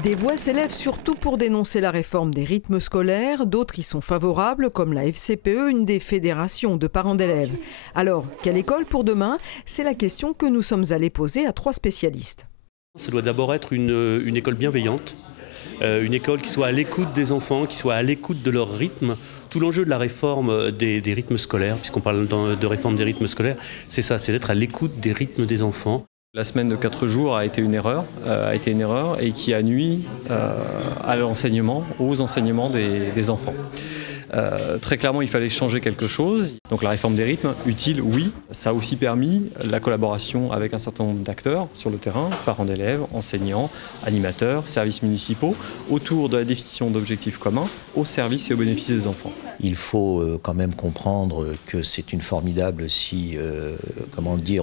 Des voix s'élèvent surtout pour dénoncer la réforme des rythmes scolaires. D'autres y sont favorables, comme la FCPE, une des fédérations de parents d'élèves. Alors, quelle école pour demain? C'est la question que nous sommes allés poser à 3 spécialistes. Ça doit d'abord être une école bienveillante, une école qui soit à l'écoute des enfants, qui soit à l'écoute de leur rythme. Tout l'enjeu de la réforme des rythmes scolaires, puisqu'on parle de réforme des rythmes scolaires, c'est ça, c'est d'être à l'écoute des rythmes des enfants. La semaine de 4 jours a été une erreur, et qui a nui à l'enseignement, aux enseignements des enfants. Très clairement, il fallait changer quelque chose. Donc la réforme des rythmes, utile, oui. Ça a aussi permis la collaboration avec un certain nombre d'acteurs sur le terrain, parents d'élèves, enseignants, animateurs, services municipaux, autour de la définition d'objectifs communs au service et au bénéfice des enfants. Il faut quand même comprendre que c'est une formidable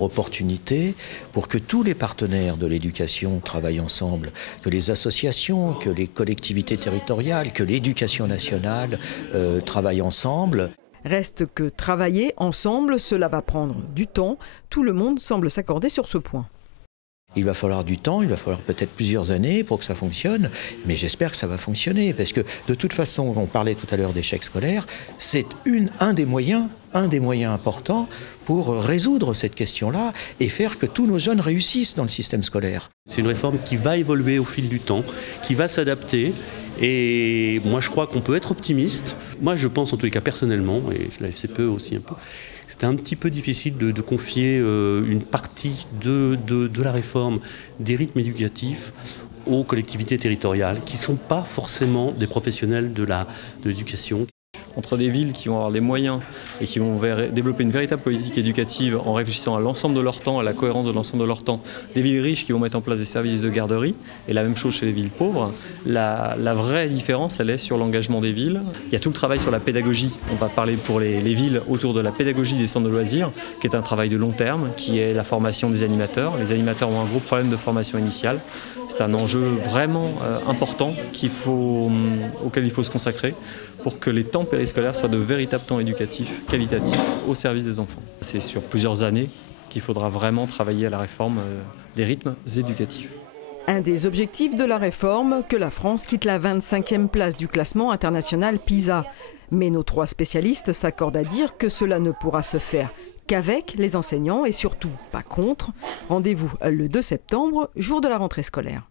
opportunité pour que tous les partenaires de l'éducation travaillent ensemble, que les associations, que les collectivités territoriales, que l'éducation nationale travaillent ensemble. Reste que travailler ensemble, cela va prendre du temps. Tout le monde semble s'accorder sur ce point. Il va falloir du temps, il va falloir peut-être plusieurs années pour que ça fonctionne, mais j'espère que ça va fonctionner, parce que de toute façon, on parlait tout à l'heure d'échec scolaire, c'est un des moyens importants pour résoudre cette question-là et faire que tous nos jeunes réussissent dans le système scolaire. C'est une réforme qui va évoluer au fil du temps, qui va s'adapter. Et moi, je crois qu'on peut être optimiste. Moi, je pense en tous les cas personnellement, et la FCPE aussi un peu, c'était un petit peu difficile de confier une partie de la réforme des rythmes éducatifs aux collectivités territoriales, qui ne sont pas forcément des professionnels de l'éducation. Entre des villes qui vont avoir les moyens et qui vont développer une véritable politique éducative en réfléchissant à l'ensemble de leur temps, à la cohérence de l'ensemble de leur temps, des villes riches qui vont mettre en place des services de garderie, et la même chose chez les villes pauvres, la vraie différence, elle est sur l'engagement des villes. Il y a tout le travail sur la pédagogie. On va parler pour les villes autour de la pédagogie des centres de loisirs, qui est un travail de long terme, qui est la formation des animateurs. Les animateurs ont un gros problème de formation initiale. C'est un enjeu vraiment important auquel il faut se consacrer pour que les temps périscolaires soient de véritables temps éducatifs, qualitatifs, au service des enfants. C'est sur plusieurs années qu'il faudra vraiment travailler à la réforme des rythmes éducatifs. Un des objectifs de la réforme, que la France quitte la 25e place du classement international PISA. Mais nos 3 spécialistes s'accordent à dire que cela ne pourra se faire qu'avec les enseignants et surtout pas contre. Rendez-vous le 2 septembre, jour de la rentrée scolaire.